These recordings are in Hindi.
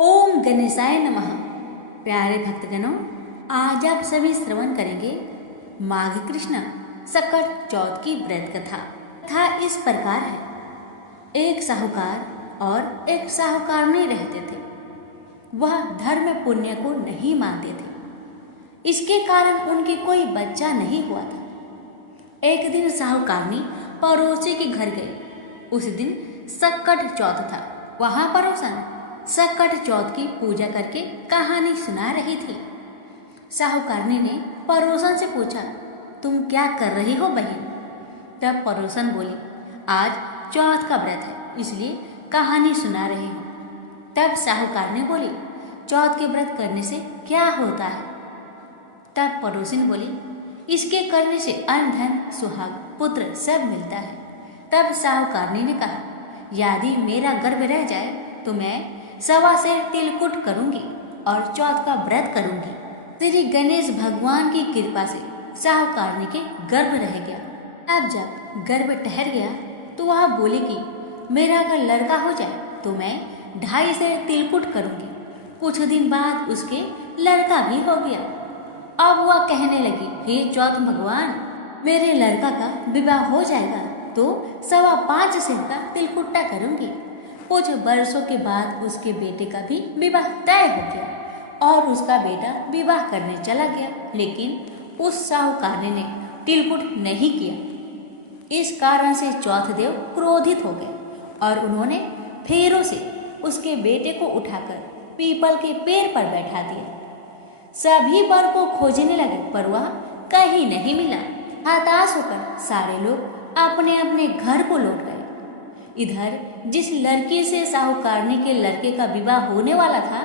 ओम गणेशाय नमः। प्यारे भक्तगणों, आज आप सभी श्रवण करेंगे माघ कृष्ण सकट चौथ की व्रत कथा। कथा इस प्रकार है। एक साहूकार और एक साहूकारनी रहते थे। वह धर्म पुण्य को नहीं मानते थे। इसके कारण उनके कोई बच्चा नहीं हुआ था। एक दिन साहूकारनी पड़ोसी के घर गई। उस दिन सकट चौथ था। वहां पड़ोसन सकट चौथ की पूजा करके कहानी सुना रही थी। साहूकारनी ने पड़ोसन से पूछा, तुम क्या कर रही हो बहन? तब पड़ोसन बोली, आज चौथ का व्रत है, इसलिए कहानी सुना रही हूँ। तब साहूकारनी बोली, चौथ के व्रत करने से क्या होता है? तब पड़ोसिन बोली, इसके करने से अन्न धन सुहाग पुत्र सब मिलता है। तब साहूकारनी ने कहा, यदि मेरा गर्भ रह जाए तो मैं 1.25 सेर तिलकुट करूंगी और चौथ का व्रत करूंगी। श्री गणेश भगवान की कृपा से साहूकारनी के गर्भ रह गया। अब जब गर्भ ठहर गया तो वह बोली कि मेरा अगर लड़का हो जाए तो मैं 2.5 सेर तिलकुट करूंगी। कुछ दिन बाद उसके लड़का भी हो गया। अब वह कहने लगी, हे चौथ भगवान, मेरे लड़का का विवाह हो जाएगा तो 5.25 सेर का तिलकुट्टा करूंगी। कुछ वर्षों के बाद उसके बेटे का भी विवाह तय हो गया और उसका बेटा विवाह करने चला गया, लेकिन उस साहूकारनी ने तिलकुट नहीं किया। इस कारण से चौथ देव क्रोधित हो गए और उन्होंने फेरों से उसके बेटे को उठाकर पीपल के पेड़ पर बैठा दिया। सभी वर को खोजने लगे पर वह कहीं नहीं मिला। हताश होकर सारे लोग अपने अपने घर को लौट गए। इधर जिस लड़की से साहूकारनी के लड़के का विवाह होने वाला था,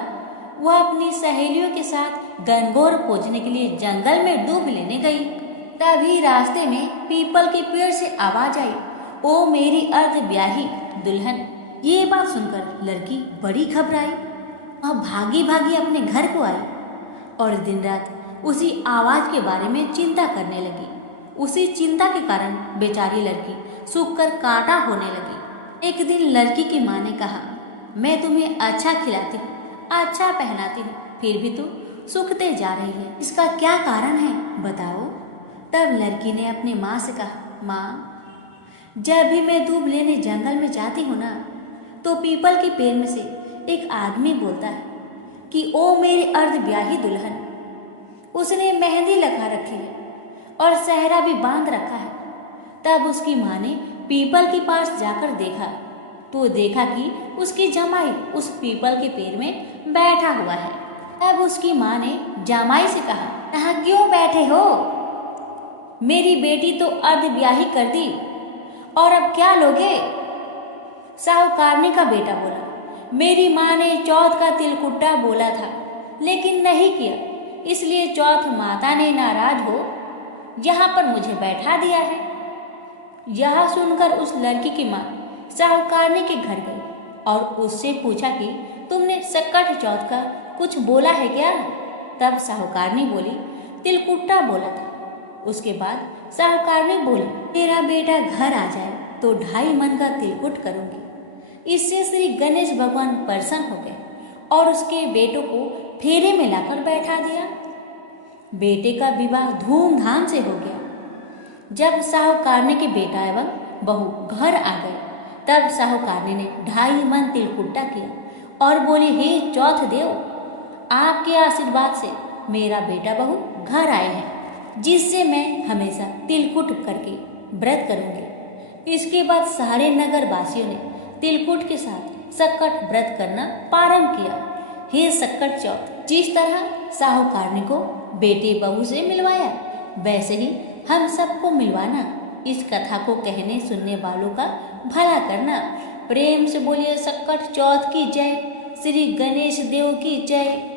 वह अपनी सहेलियों के साथ गणगौर खोजने के लिए जंगल में डूब लेने गई। तभी रास्ते में पीपल के पेड़ से आवाज आई, ओ मेरी अर्ध ब्याही दुल्हन। ये बात सुनकर लड़की बड़ी घबराई और भागी भागी अपने घर को आई और दिन रात उसी आवाज के बारे में चिंता करने लगी। उसी चिंता के कारण बेचारी लड़की सूख कर कांटा होने लगी। एक दिन लड़की की माँ ने कहा, मैं तुम्हें अच्छा खिलाती हूँ, अच्छा पहनाती हूँ, फिर भी तू सूखते जा रही है, इसका क्या कारण है बताओ? तब लड़की ने अपनी माँ से कहा, माँ, जब भी मैं दूब लेने जंगल में जाती हूँ ना, तो पीपल के पेड़ में से एक आदमी बोलता है कि ओ मेरी अर्ध ब्याही दुल्हन। उसने मेहंदी लगा रखी है और सेहरा भी बांध रखा है। तब उसकी माँ ने पीपल के पास जाकर देखा तो देखा कि उसकी जमाई उस पीपल के पेड़ में बैठा हुआ है। तब उसकी माँ ने जमाई से कहा, यहाँ क्यों बैठे हो? मेरी बेटी तो अर्ध ब्याही कर दी और अब क्या लोगे? साहूकारनी का बेटा बोला, मेरी माँ ने चौथ का तिलकुट्टा बोला था लेकिन नहीं किया, इसलिए चौथ माता ने नाराज हो यहाँ पर मुझे बैठा दिया है। यह सुनकर उस लड़की की माँ साहूकारनी के घर गई और उससे पूछा कि तुमने सकट चौथ का कुछ बोला है क्या? तब साहूकारनी बोली, तिलकुट्टा बोला था। उसके बाद साहूकारनी बोली, मेरा बेटा घर आ जाए तो 2.5 मन का तिलकुट करूंगी। इससे श्री गणेश भगवान प्रसन्न हो गए और उसके बेटों को फेरे में लाकर बैठा दिया। बेटे का विवाह धूमधाम से हो गया। जब साहूकारनी के बेटा एवं बहू घर आ गए तब साहूकारनी ने 2.5 मन तिलकुट्टा किया और बोली, हे चौथ देव, आपके आशीर्वाद से मेरा बेटा बहू घर आए हैं, जिससे मैं हमेशा तिलकुट करके व्रत करूंगी। इसके बाद सारे नगर वासियों ने तिलकुट के साथ सकट व्रत करना प्रारंभ किया। हे सकट चौथ, जिस तरह साहूकारनी को बेटे बहू से मिलवाया, वैसे ही हम सबको मिलवाना। इस कथा को कहने सुनने वालों का भला करना। प्रेम से बोलिए सकट चौथ की जय, श्री गणेश देव की जय।